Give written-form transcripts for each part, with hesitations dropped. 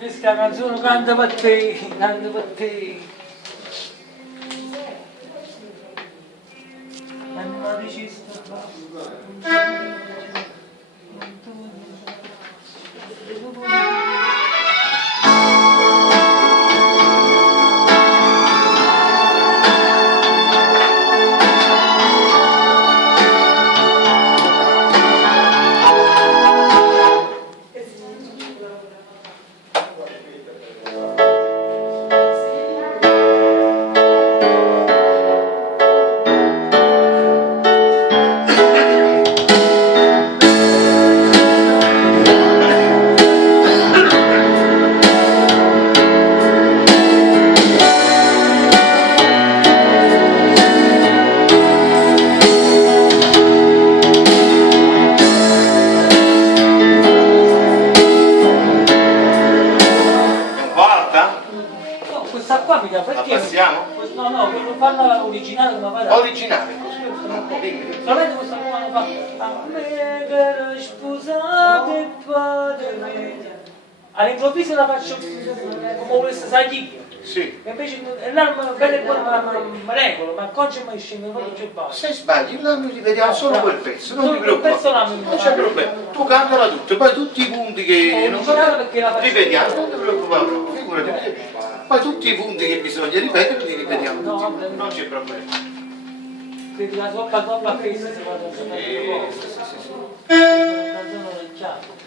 Questa canzone canta per te, canta per te. Ma dici perché? Passiamo? No, no, quello parla originale come parla. Originale, così. Solamente questa qua fa a me per sposate padre. All'improvviso la faccio come volesse Saglia. Sì. E invece l'arma bella e buona mi regolo, ma conce mai scende, non faccio più basta. Se sbagli, là noi rivediamo solo quel pezzo, non ti preoccupare. Non c'è problema. Tu cantala tutto, poi tutti i punti che non rivediamo, non ti preoccupare proprio, figurati. Poi tutti i punti che bisogna ripetere li ripetiamo tutti, non c'è problema. Quindi la soppa a questa si fa da giocare. Sì. Una canzone del chiaro.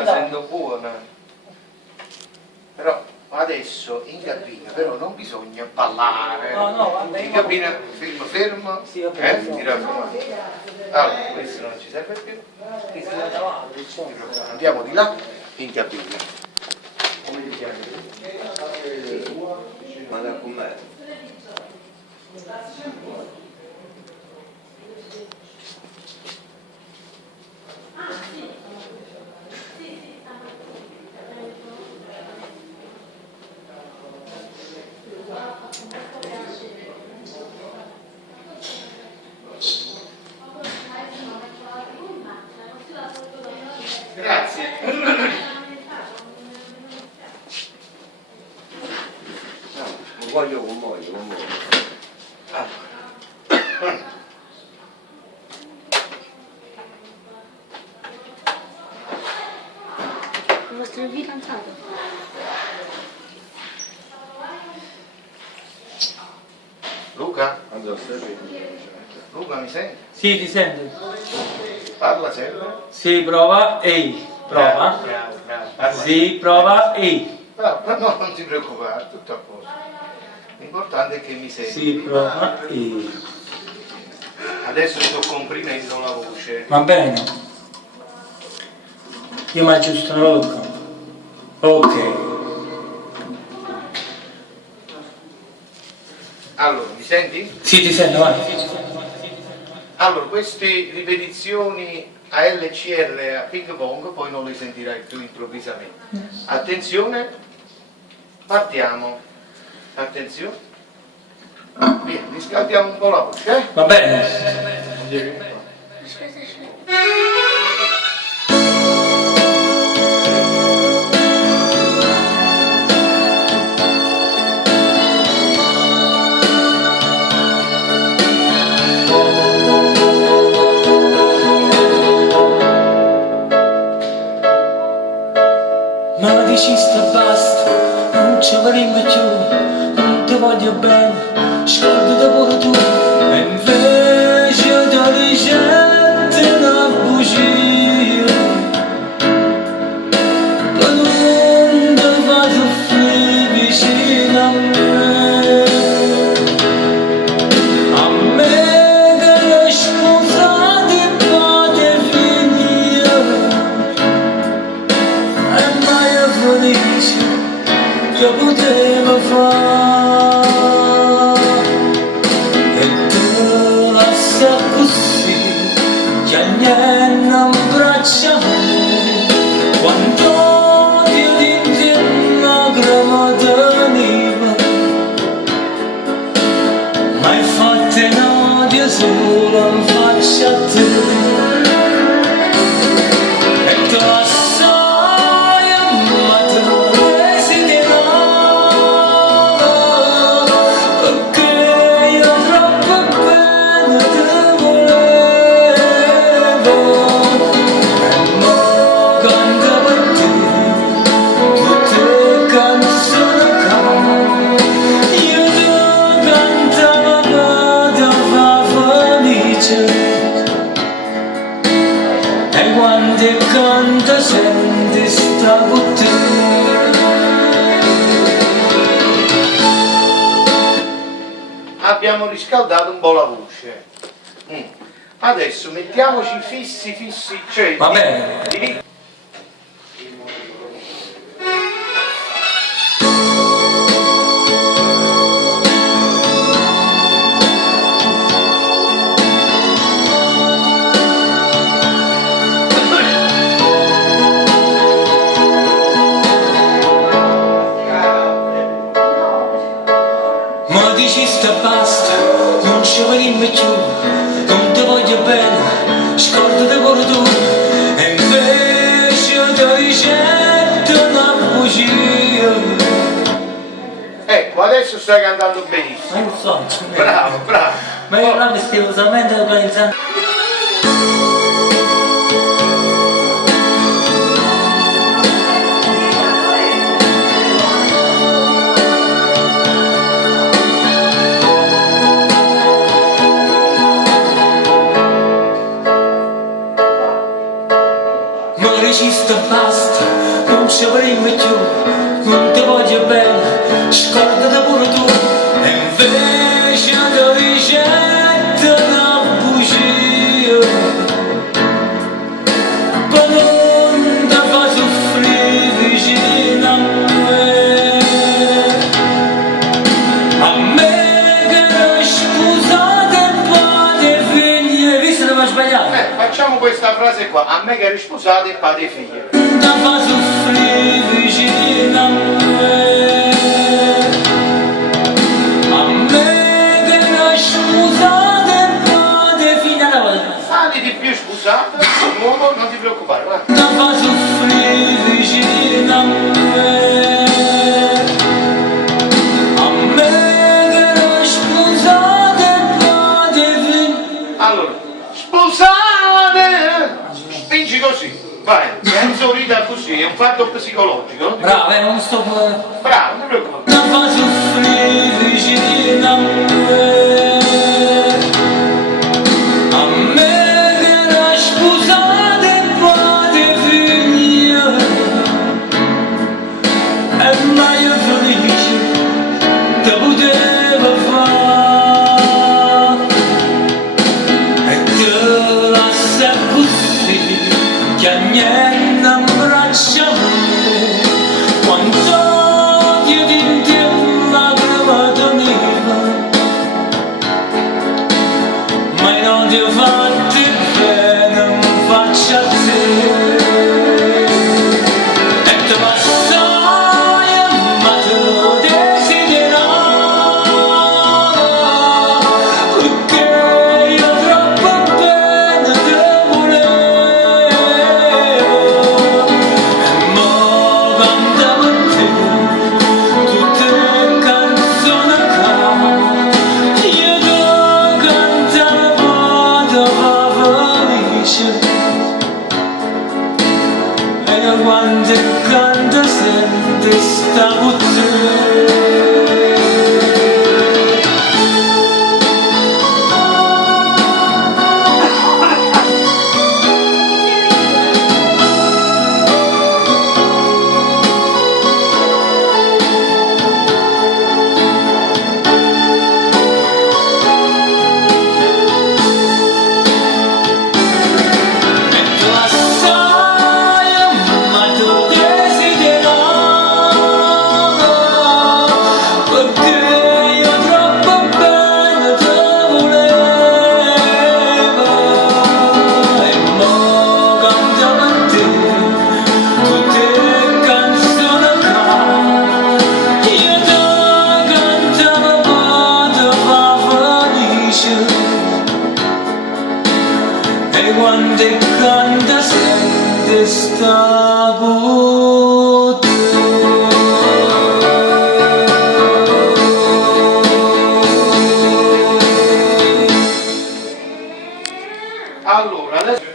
Essendo buona, però adesso in cabina però non bisogna ballare, in cabina fermo, tira fuori. Allora, questo non ci serve più, andiamo di là in cabina. me. Grazie. Non voglio con voi. Il vostro fidanzato? Luca? Andò a sapere. Luca mi senti? Sì, ti sento. Parla sempre. Sì, prova, ehi. Prova. Bravo, bravo. Parla. Sì, prova, ehi. Bravo, no, non ti preoccupare, tutto a posto. L'importante è che mi senti. Sì, prova, ehi. Adesso sto comprimendo la voce. Va bene. Io mi aggiusto una volta. Ok. Allora, mi senti? Sì, ti sento, vai. Allora, queste ripetizioni a LCR a ping pong poi non le sentirai più improvvisamente. Attenzione, partiamo. Attenzione. Via, riscaldiamo un po' la voce, eh? Va bene. Aspetta. Ma dici sta basta, non ci vogliamo più, non ti voglio bene, scordati pure tu. E invece ti ricette una bugia, che non ti fa soffrire vicino a me che le scusate fate finire. E mai felice che potevo fare e te lascia così che niente non braccia quando ti dinti una gramata niva mai fatte nodia solo in faccia a te e te lascia canta senti sta Abbiamo riscaldato un po' la voce. Adesso mettiamoci fissi, cioè Va bene. Ma dici sta basta, non ci vediamo più, non ti voglio bene, scordati pure tu. E invece ti ricetto una bugia. Ecco, adesso stai cantando benissimo. Ma io so, Bravo, bravo. ma io là mi stiamo solamente organizzando. Regista basta, non ci avremo più, non ti voglio bene, scordati pure tu. E invece ti ricetto una bugia, che non ti fa soffrire vicino a sposate e padre figli. Ti fa soffrire vicino a me, che non scusate e padre figli. Sali di più sposata, nuovo, non ti preoccupare, guarda. Ti fa soffrire vicino a me, che non scusate e padre figli. Allora, sposate! Spingi così, vai, senza rida così, è un fatto psicologico. Bravo, non sto... Bravo, non ti preoccupare. Ti fa soffrire vicino a me che non scusate e padre figli. E mai felice te poteva fare, e te lascia così che niente abbraccia me. Quanto odio di te lacrima mia, ma non ti ho fatti bene, non faccio a te. E te passai, ma te lo desideravo, perché io troppo bene te volevo. E mo cantavo a te tutte le canzoni qua, io te cantavo da felice. E io quando canto sento sta con te. E tu assai, ma tu desideravo, perché io troppo bene te volevo. E mo cantiamo a te tutte le canzoni qua, io te cantavo da felice. E quando canta sente sta con te. Allora, adesso